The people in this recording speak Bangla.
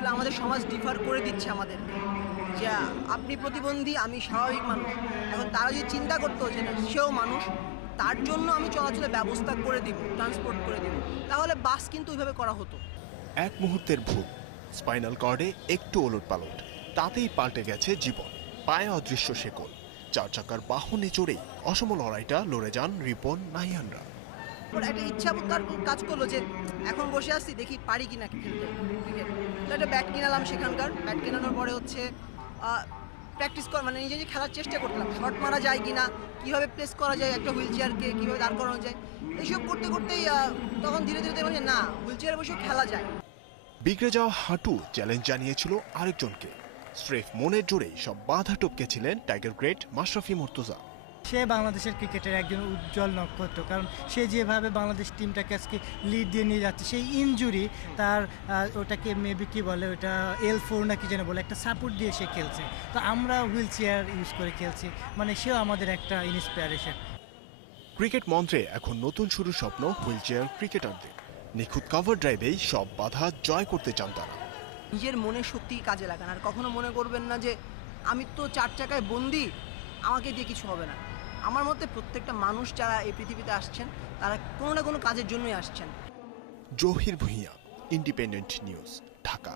আসলে আমাদের সমাজ ডিফার করে দিচ্ছে আমাদেরকে, যে আপনি প্রতিবন্ধী, আমি স্বাভাবিক মানুষ। এখন তারা যদি চিন্তা করতো যে না, সেও মানুষ, তার জন্য আমি চলাচলের ব্যবস্থা করে দিব, ট্রান্সপোর্ট করে দিব, তাহলে বাস কিন্তু ওইভাবে করা হতো। এক মুহূর্তের ভুল, স্পাইনাল কর্ডে একটু ওলটপালট, তাতেই পাল্টে গেছে জীবন। পায়ে অদৃশ্য শেকল, 4 চাকার বাহনে চড়েই অসম লড়াইটা লড়ে যান রিপন নাহিয়ানরা। ওর একটা ইচ্ছা তার কাজ করলো যে এখন বসে আসছি, দেখি পারি কিনা খেলতে ক্রিকেট। তো একটা ব্যাট কিনালাম, সেখানকার ব্যাট কেনানোর পরে হচ্ছে প্র্যাকটিস কর, মানে নিজে নিজে খেলার চেষ্টা করতাম, শট মারা যায় কিনা, কীভাবে প্লেস করা যায় একটা হুইল চেয়ারকে, কীভাবে দাঁড় করানো যায়, এইসব করতে করতেই তখন ধীরে ধীরে দেখলাম যে না, হুইল চেয়ারে বসেও খেলা যায়। বিগড়ে যাওয়া হাঁটু চ্যালেঞ্জ জানিয়েছিল আরেকজনকে। স্রেফ মনের জোরেই সব বাধা টপকেছিলেন টাইগার গ্রেট মাশরাফি মুর্তজা। সে বাংলাদেশের ক্রিকেটের একজন উজ্জ্বল নক্ষত্র, কারণ সে যেভাবে বাংলাদেশ টিমটাকে আজকে লিড দিয়ে নিয়ে যাচ্ছে, সেই ইনজুরি তার ওটাকে মেবি কি বলে, ওটা L4 না কি যেন বলে, একটা সাপোর্ট দিয়ে সে খেলছে। তো আমরা হুইল চেয়ার ইউজ করে খেলছি, মানে সেও আমাদের একটা ইন্সপিরেশন। ক্রিকেট মন্ত্রে এখন নতুন শুরুর স্বপ্ন হুইল চেয়ার ক্রিকেটারদের। নিখুঁত কভার ড্রাইভেই সব বাধা জয় করতে চান তারা। নিজের মনের শক্তি কাজে লাগান, আর কখনো মনে করবেন না যে আমি তো 4 চাকায় বন্দি, আমাকে দিয়ে কিছু হবে না। আমার মতে প্রত্যেকটা মানুষ যারা এই পৃথিবীতে আসছেন, তারা কোনো না কোনো কাজের জন্যই আসছেন। Zahir Bhuiyan, independent news, Dhaka.